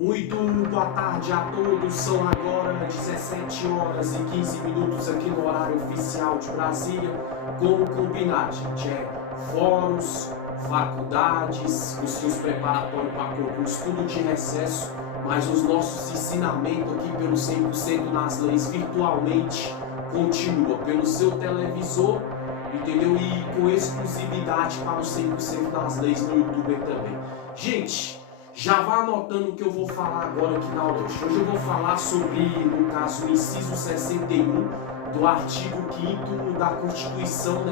Muito boa tarde a todos, são agora 17 horas e 15 minutos aqui no horário oficial de Brasília. Como combinado, gente, fóruns, faculdades, cursinhos preparatórios para concurso, tudo de recesso, mas os nossos ensinamentos aqui pelo 100% nas leis virtualmente continua pelo seu televisor, entendeu? E com exclusividade para os 100% das leis no YouTube também. Gente, já vá anotando o que eu vou falar agora aqui na aula. Hoje eu vou falar sobre, no caso, o inciso 61 do artigo 5º da Constituição,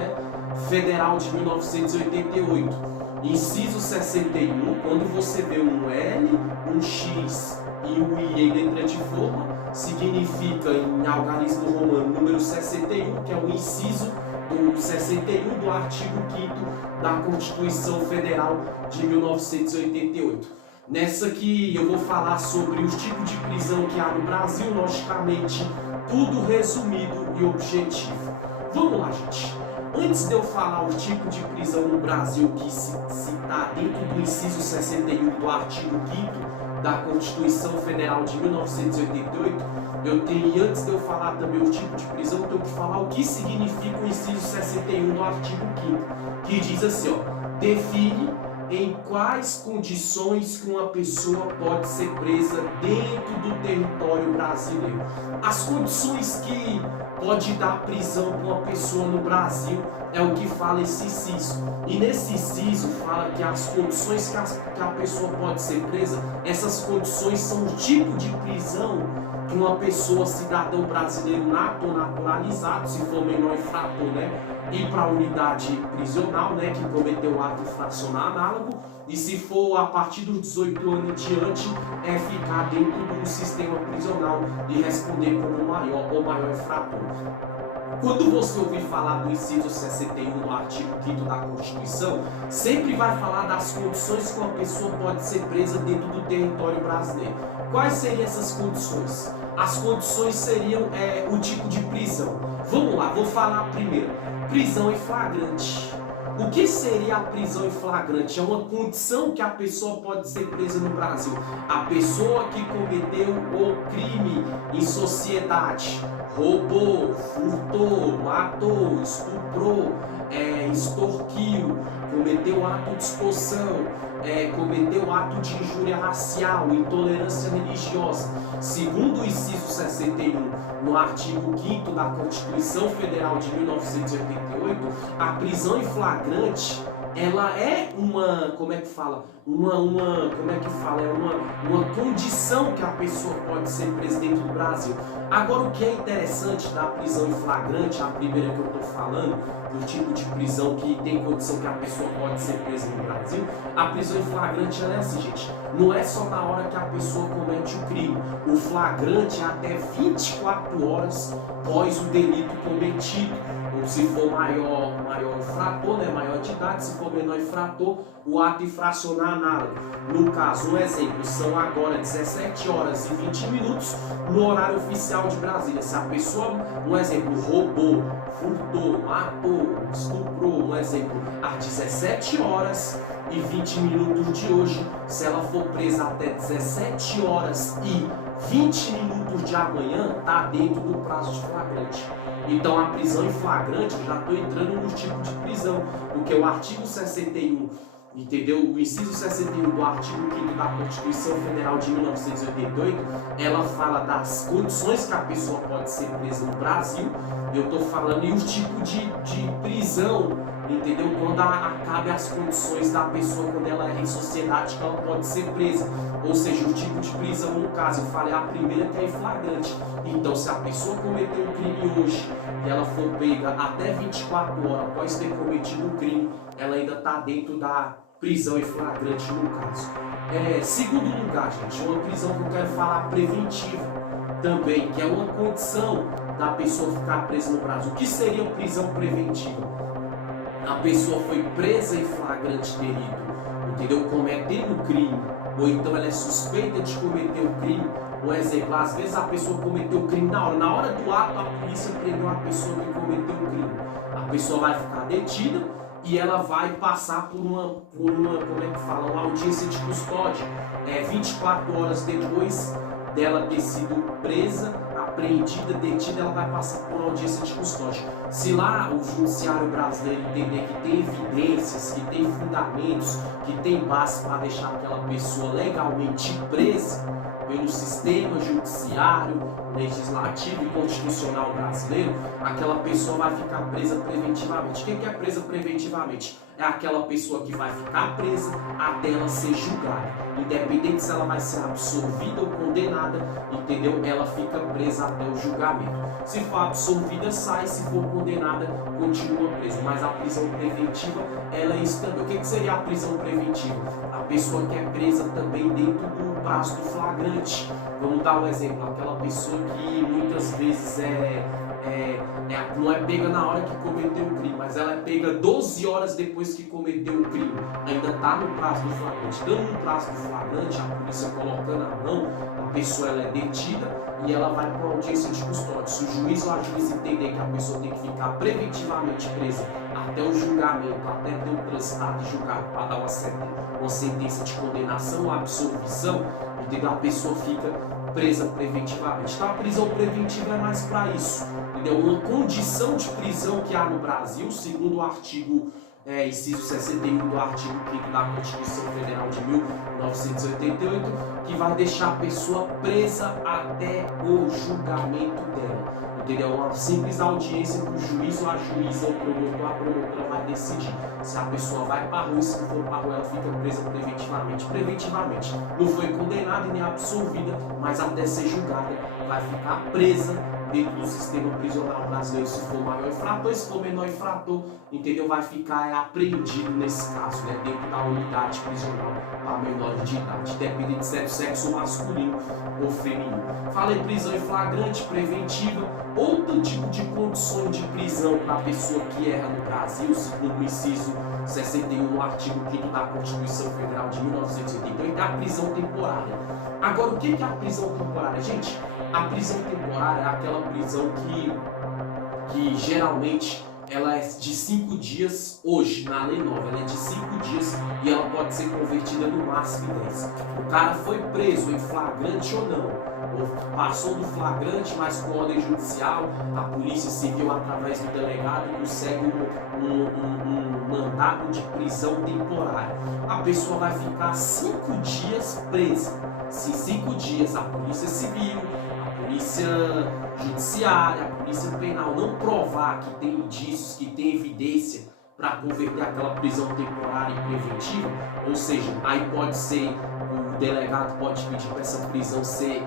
Federal de 1988. Inciso 61, quando você vê um L, um X e um I em letra de forma, significa em algarismo romano número 61, que é o inciso do 61 do artigo 5º da Constituição Federal de 1988. Nessa aqui eu vou falar sobre os tipos de prisão que há no Brasil, logicamente, tudo resumido e objetivo. Vamos lá, gente. Antes de eu falar o tipo de prisão no Brasil que se está dentro do inciso 61 do artigo 5º da Constituição Federal de 1988, antes de eu falar também o tipo de prisão, eu tenho que falar o que significa o inciso 61 do artigo 5º, que diz assim, define em quais condições que uma pessoa pode ser presa dentro do território brasileiro. As condições que pode dar prisão para uma pessoa no Brasil é o que fala esse inciso. E nesse inciso fala que as condições que a pessoa pode ser presa, essas condições são o tipo de prisão que uma pessoa, cidadão brasileiro nato ou naturalizado, se for menor infrator, ir para a unidade prisional, que cometeu o ato infracional análogo, e se for a partir dos 18 anos em diante, ficar dentro do sistema prisional e responder como maior ou maior infrator. Quando você ouvir falar do inciso 61 do artigo 5º da Constituição, sempre vai falar das condições que uma pessoa pode ser presa dentro do território brasileiro. Quais seriam essas condições? As condições seriam o tipo de prisão. Vamos lá, vou falar primeiro. Prisão em flagrante. O que seria a prisão em flagrante? É uma condição que a pessoa pode ser presa no Brasil. A pessoa que cometeu o crime em sociedade, roubou, furtou, matou, estuprou, extorquiu, cometeu ato de extorsão, cometeu ato de injúria racial, intolerância religiosa. Segundo o inciso 61, no artigo 5º da Constituição Federal de 1988, a prisão em flagrante, ela é uma condição que a pessoa pode ser presa dentro do Brasil. Agora, o que é interessante da prisão em flagrante, a primeira que eu estou falando, do tipo de prisão que tem condição que a pessoa pode ser presa no Brasil, a prisão em flagrante ela é assim, gente, não é só na hora que a pessoa comete o crime. O flagrante é até 24 horas após o delito cometido. Ou se for maior infrator, maior de idade, se for menor infrator, o ato infracional análogo. No caso, um exemplo, são agora 17 horas e 20 minutos no horário oficial de Brasília. Se a pessoa, um exemplo, roubou, furtou, matou, estuprou, um exemplo, às 17 horas e 20 minutos de hoje, se ela for presa até 17 horas e 20 minutos de amanhã, está dentro do prazo de flagrante. Então a prisão em flagrante, eu já estou entrando no tipo de prisão, porque o artigo 61, entendeu? O inciso 61 do artigo 5º da Constituição Federal de 1988, ela fala das condições que a pessoa pode ser presa no Brasil. Eu estou falando e os tipos de prisão, entendeu? Quando acabe as condições da pessoa, quando ela é em sociedade, que ela pode ser presa. Ou seja, o tipo de prisão, no caso, eu falei a primeira que é em flagrante. Então, se a pessoa cometeu um crime hoje e ela for pega até 24 horas após ter cometido o crime, ela ainda está dentro da prisão em flagrante, no caso. Segundo lugar, gente, uma prisão que eu quero falar preventiva também, que é uma condição da pessoa ficar presa no Brasil. O que seria prisão preventiva? A pessoa foi presa em flagrante delito, entendeu? Cometendo crime, ou então ela é suspeita de cometer o crime. Um exemplo, às vezes a pessoa cometeu o crime na hora do ato, a polícia prendeu a pessoa que cometeu o crime. A pessoa vai ficar detida e ela vai passar por uma como é que fala, uma audiência de custódia. 24 horas depois dela ter sido presa, apreendida, detida, ela vai passar por uma audiência de custódia. Se lá o judiciário brasileiro entender que tem evidências, que tem fundamentos, que tem base para deixar aquela pessoa legalmente presa pelo sistema judiciário, legislativo e constitucional brasileiro, aquela pessoa vai ficar presa preventivamente. Quem que é presa preventivamente? É aquela pessoa que vai ficar presa até ela ser julgada. Independente se ela vai ser absolvida ou condenada, entendeu? Ela fica presa até o julgamento. Se for absolvida, sai. Se for condenada, continua presa. Mas a prisão preventiva, ela é isso também. O que seria a prisão preventiva? A pessoa que é presa também dentro do prazo do flagrante. Vamos dar um exemplo. Aquela pessoa que muitas vezes não é pega na hora que cometeu o crime, mas ela é pega 12 horas depois que cometeu o crime. Ainda está no prazo do flagrante. Estando no prazo do flagrante, a polícia colocando a mão, a pessoa ela é detida e ela vai para uma audiência de custódia. Se o juiz ou a juíza entender que a pessoa tem que ficar preventivamente presa até o julgamento, até ter o transitado e julgado para dar uma sentença de condenação ou absolvição, entendeu? A pessoa fica presa preventivamente. Então a prisão preventiva é mais para isso, entendeu? Uma condição de prisão que há no Brasil, segundo o artigo inciso 61 do artigo 5º da Constituição Federal de 1988, que vai deixar a pessoa presa até o julgamento dela. Entendeu? Uma simples audiência que o juiz ou a juíza, o promotor, a promotora vai decidir se a pessoa vai para a rua, e se não for para a rua, ela fica presa preventivamente. Preventivamente. Não foi condenada e nem absolvida, mas até ser julgada vai ficar presa dentro do sistema prisional brasileiro. Se for maior infrator, se for menor infrator, entendeu? Vai ficar apreendido nesse caso, né? Dentro da unidade prisional para menores de idade, dependendo de ser do sexo masculino ou feminino. Falei prisão em flagrante, preventiva. Outro tipo de condições de prisão para a pessoa que erra no Brasil, segundo o inciso 61 no artigo 5º da Constituição Federal de 1988, é a prisão temporária. Agora, o que é a prisão temporária? Gente, a prisão temporária é aquela prisão que geralmente ela é de 5 dias, hoje na lei nova, ela é de 5 dias e ela pode ser convertida no máximo em 10. O cara foi preso em flagrante ou não, ou passou do flagrante, mas com ordem judicial, a polícia civil, através do delegado, consegue um mandado de prisão temporária. A pessoa vai ficar 5 dias presa. Se 5 dias a polícia civil, a polícia judiciária, a polícia penal não provar que tem indícios, que tem evidência para converter aquela prisão temporária em preventiva, ou seja, aí pode ser, o delegado pode pedir para essa prisão ser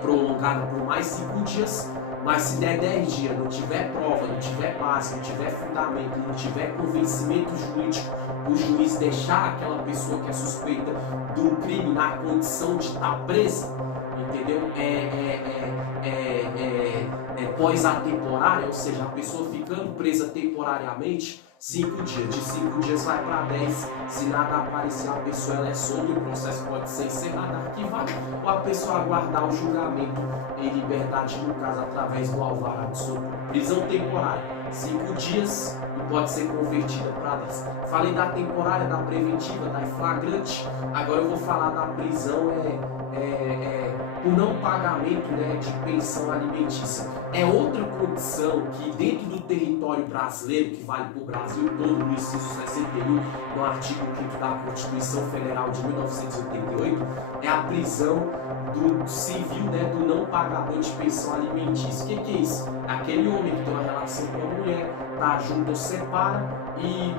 prolongada por mais 5 dias, mas se der 10 dias, não tiver prova, não tiver base, não tiver fundamento, não tiver convencimento jurídico, o juiz deixar aquela pessoa que é suspeita de um crime na condição de estar presa, entendeu? Pós-atemporária, ou seja, a pessoa ficando presa temporariamente, 5 dias. De 5 dias vai para 10. Se nada aparecer, a pessoa ela é solta e o processo pode ser encerrado, arquivado, ou a pessoa aguardar o julgamento em liberdade, no caso, através do alvará de soltura. Prisão temporária, 5 dias e pode ser convertida para 10. Falei da temporária, da preventiva, da flagrante. Agora eu vou falar da prisão por não pagamento, né, de pensão alimentícia. É outra condição que dentro do território brasileiro, que vale para o Brasil todo, no inciso 61, no artigo 5º da Constituição Federal de 1988, é a prisão do civil, né, do não pagador de pensão alimentícia. O que é isso? Aquele homem que tem uma relação com a mulher, tá junto ou separa, e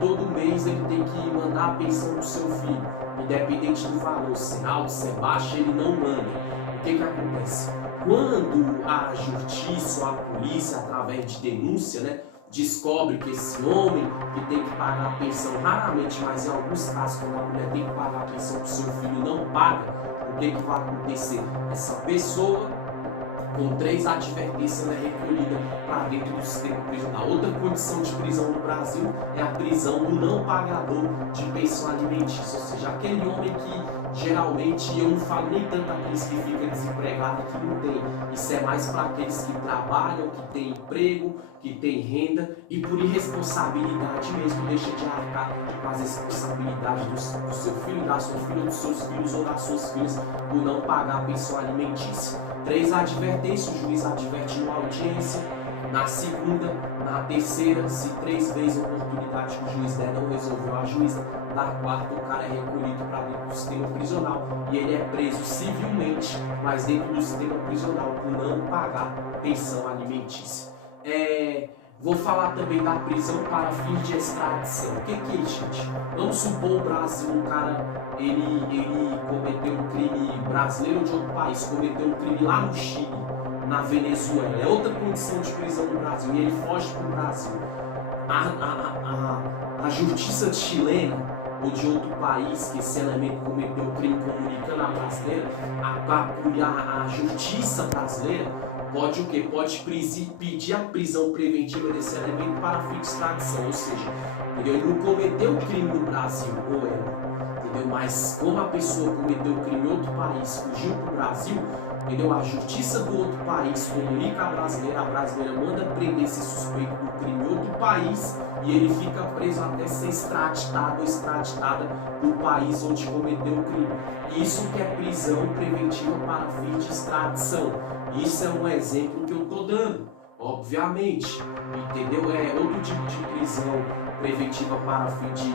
todo mês ele tem que mandar a pensão do seu filho, independente do valor, se é alto, se é baixo, ele não manda. O que acontece? Quando a justiça ou a polícia, através de denúncia, né, descobre que esse homem que tem que pagar a pensão, raramente, mas em alguns casos, quando a mulher tem que pagar a pensão para o seu filho não paga, o que vai acontecer? Essa pessoa, com 3 advertências, ela é recolhida para dentro do sistema prisional. Outra condição de prisão no Brasil é a prisão do não pagador de pensão alimentícia, ou seja, aquele homem geralmente eu não falo nem tanto aqueles que ficam desempregados e que não tem. Isso é mais para aqueles que trabalham, que têm emprego, que têm renda e por irresponsabilidade mesmo deixa de arcar com as responsabilidades do seu filho, da sua filha, dos seus filhos ou das suas filhas por não pagar a pensão alimentícia. 3 advertências, o juiz adverte numa audiência. Na segunda, na terceira, se 3 vezes a oportunidade que o juiz der não resolveu a juíza, na quarta o cara é recolhido para dentro do sistema prisional e ele é preso civilmente, mas dentro do sistema prisional por não pagar pensão alimentícia. Vou falar também da prisão para fins de extradição. O que é isso, gente? Vamos supor o Brasil, um cara, ele cometeu um crime brasileiro de outro país, cometeu um crime lá no Chile, na Venezuela, é outra condição de prisão no Brasil, e ele foge para o Brasil. A justiça chilena ou de outro país que esse elemento cometeu o crime comunicando a brasileira, a justiça brasileira pode o quê? Pode pedir a prisão preventiva desse elemento para fim de extradição, ou seja, ele não cometeu o crime no Brasil, ou ela, entendeu? Mas como a pessoa cometeu o crime em outro país, fugiu para o Brasil, entendeu? A justiça do outro país comunica a brasileira manda prender esse suspeito do crime em outro país e ele fica preso até ser extraditado ou extraditada do país onde cometeu o crime. Isso que é prisão preventiva para fim de extradição. Isso é um exemplo que eu estou dando, obviamente, entendeu? É outro tipo de prisão preventiva para fim de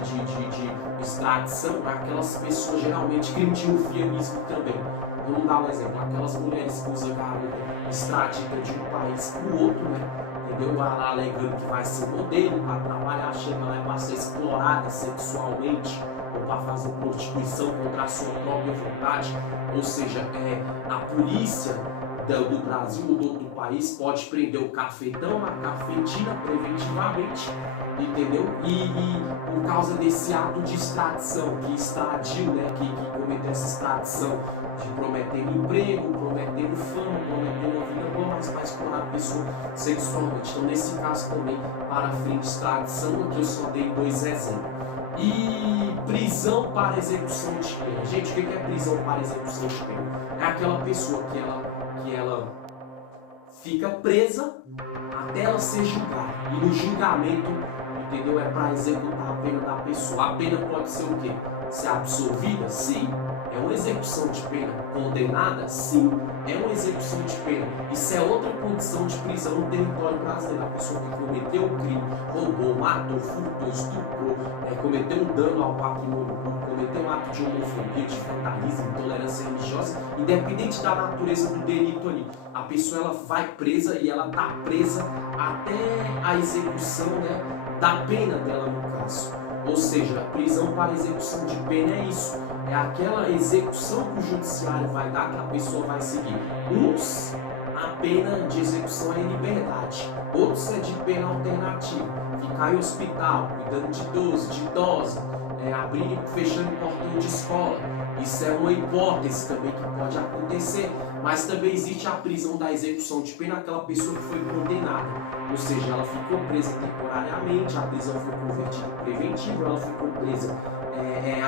extradição para aquelas pessoas, geralmente, crime de rufianismo também. Vamos dar um exemplo, aquelas mulheres que usam garota extradita de um país para o outro, né? Entendeu? Ela alegando que vai ser modelo para trabalhar, chega lá e para ser explorada sexualmente ou para fazer prostituição contra a sua própria vontade. Ou seja, a polícia do Brasil ou do outro país pode prender o cafetão, a cafetina preventivamente, entendeu? E por causa desse ato de extradição, que extradiu, né? Que cometeu essa extradição de prometendo emprego, prometendo fama, prometendo uma vida boa, mas para explorar a pessoa sexualmente. Então, nesse caso também, para fim de extradição, aqui eu só dei 2 exemplos. E prisão para execução de pena. Gente, o que é prisão para execução de pena? É aquela pessoa que ela fica presa até ela ser julgada. E no julgamento, entendeu? É para executar a pena da pessoa. A pena pode ser o quê? Ser absolvida? Sim. É uma execução de pena. Condenada? Sim. É uma execução de pena. Isso é outra condição de prisão no território brasileiro. A pessoa que cometeu o crime, roubou, matou, furtou, estuprou, cometeu um dano ao patrimônio público, cometeu um ato de homofobia, de vandalismo, intolerância religiosa, independente da natureza do delito ali. A pessoa ela vai presa e ela está presa até a execução, né, da pena dela no caso. Ou seja, a prisão para execução de pena é isso. É aquela execução que o judiciário vai dar, que a pessoa vai seguir. Uns, a pena de execução é em liberdade. Outros é de pena alternativa. Ficar em hospital, cuidando de idoso, de idosa, abrindo e fechando portão de escola. Isso é uma hipótese também que pode acontecer. Mas também existe a prisão da execução de pena, aquela pessoa que foi condenada. Ou seja, ela ficou presa temporariamente, a prisão foi convertida em preventiva, ela ficou presa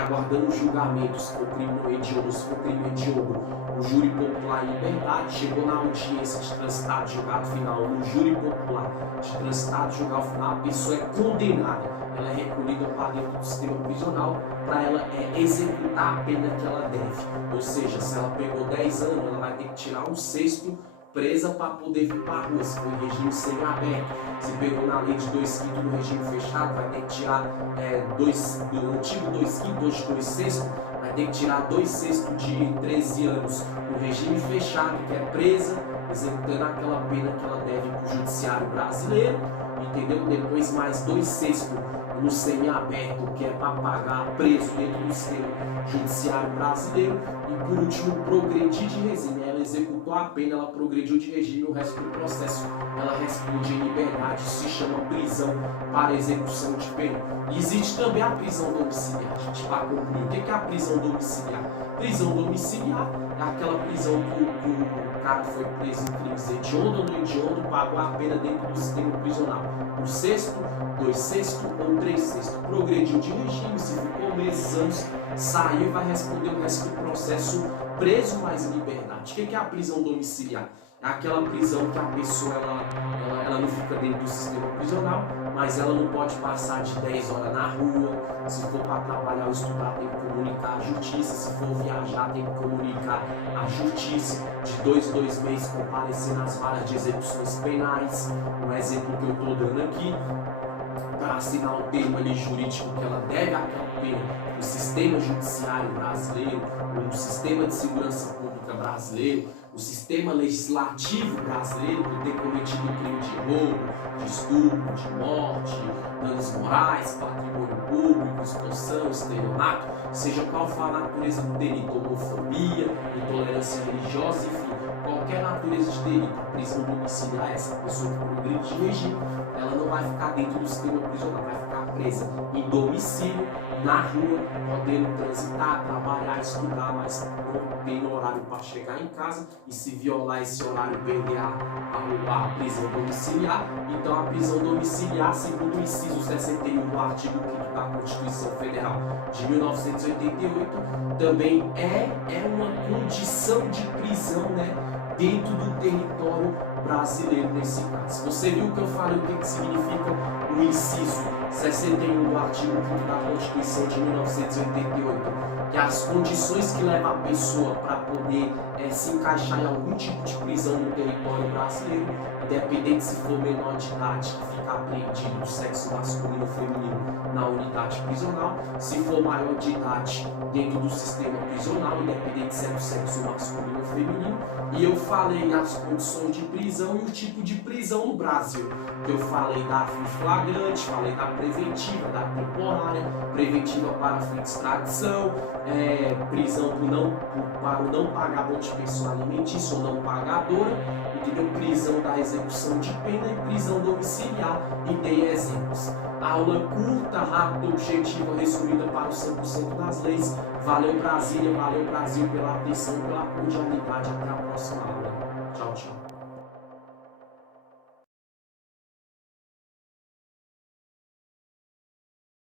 aguardando julgamento, se for crime hediondo, se for crime hediondo, o júri popular em liberdade, chegou na audiência de transitado julgado final, no júri popular de transitado julgado final, a pessoa é condenada, ela é recolhida para dentro do sistema prisional para ela executar a pena que ela deve. Ou seja, se ela pegou 10 anos, ela vai ter que tirar 1/6 presa para poder vir para a rua, se for em regime semiaberto. Se pegou na lei de 2/5 no regime fechado, vai ter que tirar do antigo 2/5, hoje 2/6, vai ter que tirar 2/6 de 13 anos no regime fechado, que é presa, executando aquela pena que ela deve para o judiciário brasileiro, entendeu? Depois mais 2/6 no semiaberto, que é para pagar preso dentro do sistema judiciário brasileiro. E por último, progredir de regime. Ela executou a pena, ela progrediu de regime, o resto do processo ela responde em liberdade. Isso se chama prisão para execução de pena. E existe também a prisão domiciliar. A gente vai concluir. O que é a prisão domiciliar? Prisão domiciliar é aquela prisão que o cara foi preso em crimes hediondo ou não hediondo, pagou a pena dentro do sistema prisional. 1/6, 2/6 ou 3/6. Progrediu de regime, se ficou meses, anos, sair e vai responder o resto do processo preso, mas em liberdade. O que é a prisão domiciliar? É aquela prisão que a pessoa ela não fica dentro do sistema prisional, mas ela não pode passar de 10 horas na rua. Se for para trabalhar ou estudar, tem que comunicar à justiça. Se for viajar, tem que comunicar à justiça. De 2 em 2 meses, comparecer nas varas de execuções penais. Um exemplo que eu estou dando aqui, para assinar o termo ali jurídico que ela deve aquela pena no sistema judiciário brasileiro, no sistema de segurança pública brasileiro, o sistema legislativo brasileiro, por ter cometido crime de roubo, de estupro, de morte, danos morais, patrimônio público, extorsão, estelionato, seja qual for a natureza do delito, homofobia, intolerância religiosa, enfim, qualquer natureza de delito, a prisão domiciliar, essa pessoa que progride de regime, ela não vai ficar dentro do sistema prisional, vai ficar presa em domicílio, na rua, podendo transitar, trabalhar, estudar, mas não tem horário para chegar em casa, e se violar esse horário, perder a prisão domiciliar. Então a prisão domiciliar, segundo o inciso 61 do artigo 5º da Constituição Federal de 1988, também é uma condição de prisão, né, dentro do território brasileiro nesse caso. Você viu que eu falei o que significa o inciso 61 do artigo 5º da Constituição de 1988, que as condições que levam a pessoa para poder se encaixar em algum tipo de prisão no território brasileiro, independente se for menor de idade, que fica apreendido do sexo masculino ou feminino na unidade prisional, se for maior de idade dentro do sistema prisional, independente se é do sexo masculino ou feminino. E eu falei as condições de prisão e o tipo de prisão no Brasil. Eu falei da flagrante, falei da preventiva, da temporária, preventiva para fim de extradição, prisão para o não pagamento de pensão alimentícia ou não pagadora, entendeu? Prisão da execução de pena e prisão domiciliar, e tem exemplos. Aula curta, rápida, objetiva, resumida para o 100% das leis. Valeu Brasília, valeu Brasil pela atenção e pela cordialidade. Até a próxima aula.